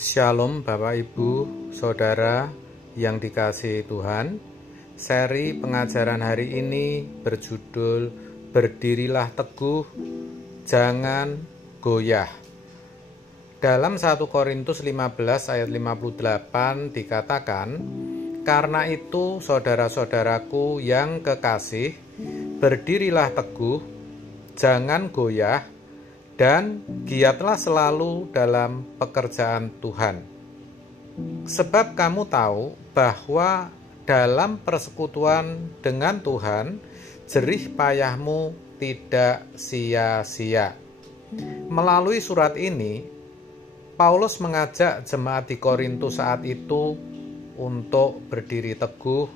Shalom Bapak Ibu Saudara yang dikasihi Tuhan. Seri pengajaran hari ini berjudul Berdirilah teguh, jangan goyah. Dalam 1 Korintus 15 ayat 58 dikatakan, "Karena itu saudara-saudaraku yang kekasih, berdirilah teguh, jangan goyah, dan giatlah selalu dalam pekerjaan Tuhan. Sebab kamu tahu bahwa dalam persekutuan dengan Tuhan, jerih payahmu tidak sia-sia." Melalui surat ini, Paulus mengajak jemaat di Korintus saat itu untuk berdiri teguh,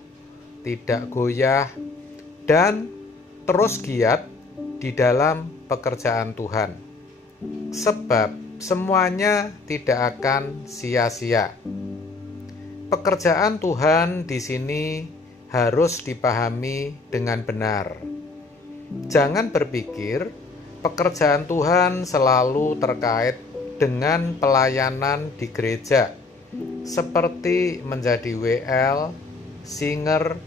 tidak goyah, dan terus giat di dalam pekerjaan Tuhan. Sebab semuanya tidak akan sia-sia. Pekerjaan Tuhan di sini harus dipahami dengan benar. Jangan berpikir pekerjaan Tuhan selalu terkait dengan pelayanan di gereja, seperti menjadi WL, singer,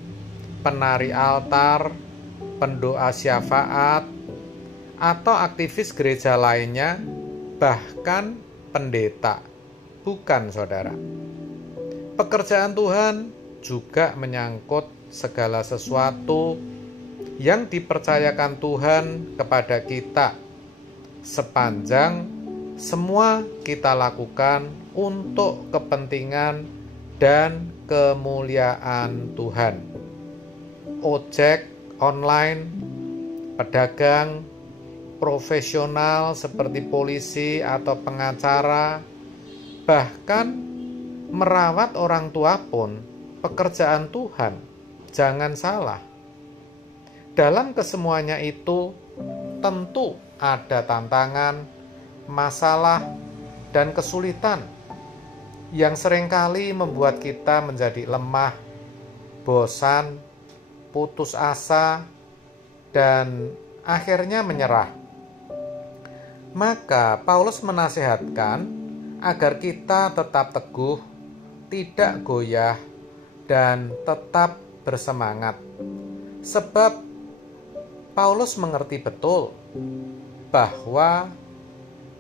penari altar, pendoa syafaat, atau aktivis gereja lainnya, bahkan pendeta. Bukan, saudara. Pekerjaan Tuhan juga menyangkut segala sesuatu yang dipercayakan Tuhan kepada kita, sepanjang semua kita lakukan untuk kepentingan dan kemuliaan Tuhan. Ojek online, pedagang, profesional seperti polisi atau pengacara, bahkan merawat orang tua pun pekerjaan Tuhan. Jangan salah. Dalam kesemuanya itu tentu ada tantangan, masalah, dan kesulitan yang seringkali membuat kita menjadi lemah, bosan, putus asa, dan akhirnya menyerah. Maka Paulus menasihatkan agar kita tetap teguh, tidak goyah, dan tetap bersemangat. Sebab Paulus mengerti betul bahwa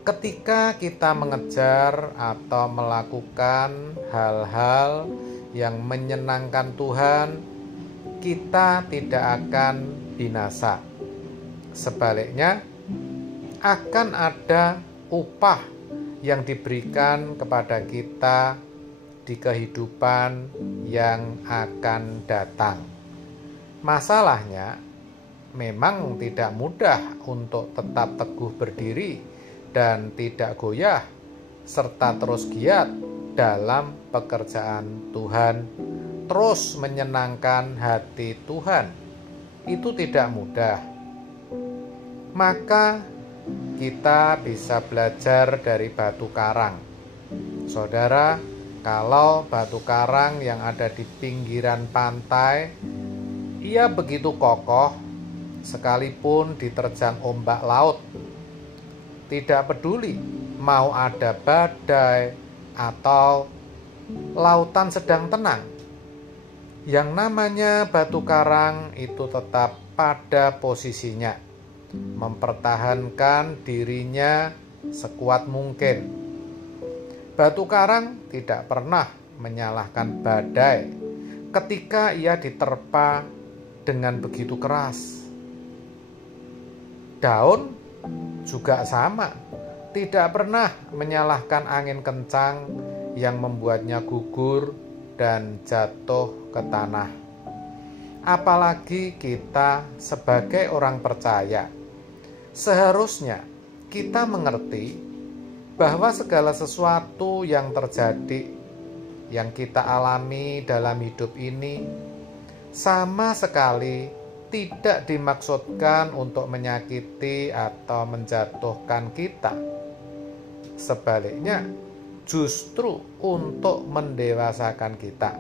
ketika kita mengejar atau melakukan hal-hal yang menyenangkan Tuhan, kita tidak akan binasa. Sebaliknya, akan ada upah yang diberikan kepada kita di kehidupan yang akan datang. Masalahnya, memang tidak mudah untuk tetap teguh berdiri dan tidak goyah, serta terus giat dalam pekerjaan Tuhan, terus menyenangkan hati Tuhan. Itu tidak mudah. Maka kita bisa belajar dari batu karang. Saudara, kalau batu karang yang ada di pinggiran pantai, ia begitu kokoh sekalipun diterjang ombak laut. Tidak peduli mau ada badai atau lautan sedang tenang. Yang namanya batu karang itu tetap pada posisinya, mempertahankan dirinya sekuat mungkin. Batu karang tidak pernah menyalahkan badai ketika ia diterpa dengan begitu keras. Daun juga sama, tidak pernah menyalahkan angin kencang yang membuatnya gugur dan jatuh ke tanah. Apalagi kita sebagai orang percaya, seharusnya kita mengerti bahwa segala sesuatu yang terjadi, yang kita alami dalam hidup ini, sama sekali tidak dimaksudkan untuk menyakiti atau menjatuhkan kita. Sebaliknya, justru untuk mendewasakan kita.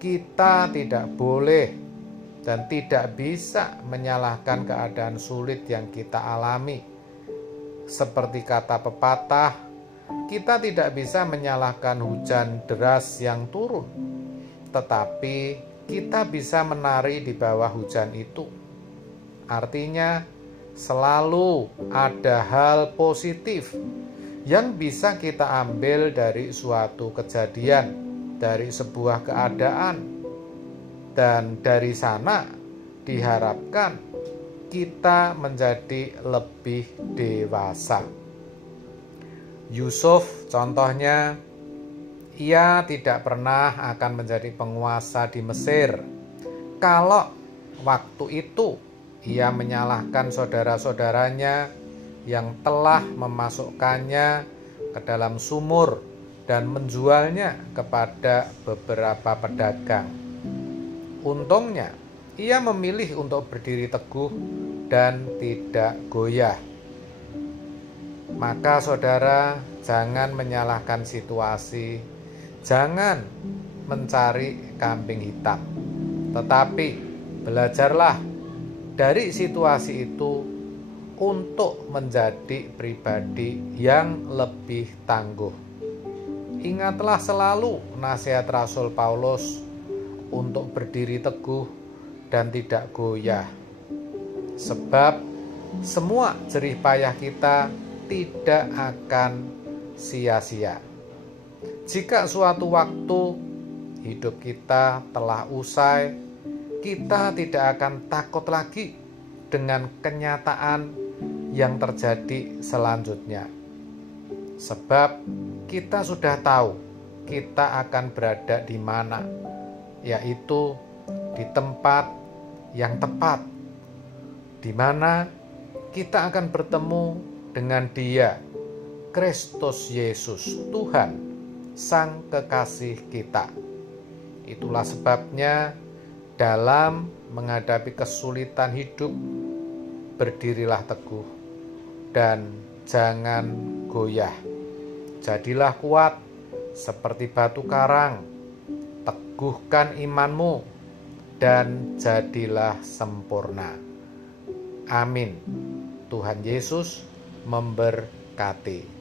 Kita tidak boleh dan tidak bisa menyalahkan keadaan sulit yang kita alami. Seperti kata pepatah, kita tidak bisa menyalahkan hujan deras yang turun, tetapi kita bisa menari di bawah hujan itu. Artinya, selalu ada hal positif yang bisa kita ambil dari suatu kejadian, dari sebuah keadaan, dan dari sana diharapkan kita menjadi lebih dewasa. Yusuf contohnya, ia tidak pernah akan menjadi penguasa di Mesir kalau waktu itu ia menyalahkan saudara-saudaranya yang telah memasukkannya ke dalam sumur dan menjualnya kepada beberapa pedagang. Untungnya, ia memilih untuk berdiri teguh dan tidak goyah. Maka saudara, jangan menyalahkan situasi, jangan mencari kambing hitam, tetapi belajarlah dari situasi itu untuk menjadi pribadi yang lebih tangguh. Ingatlah selalu nasihat Rasul Paulus untuk berdiri teguh dan tidak goyah. Sebab semua jerih payah kita tidak akan sia-sia. Jika suatu waktu hidup kita telah usai, kita tidak akan takut lagi dengan kenyataan yang terjadi selanjutnya. Sebab kita sudah tahu kita akan berada di mana, yaitu di tempat yang tepat, di mana kita akan bertemu dengan Dia, Kristus Yesus, Tuhan, Sang Kekasih kita. Itulah sebabnya dalam menghadapi kesulitan hidup, berdirilah teguh dan jangan goyah. Jadilah kuat seperti batu karang, teguhkan imanmu, dan jadilah sempurna. Amin. Tuhan Yesus memberkati.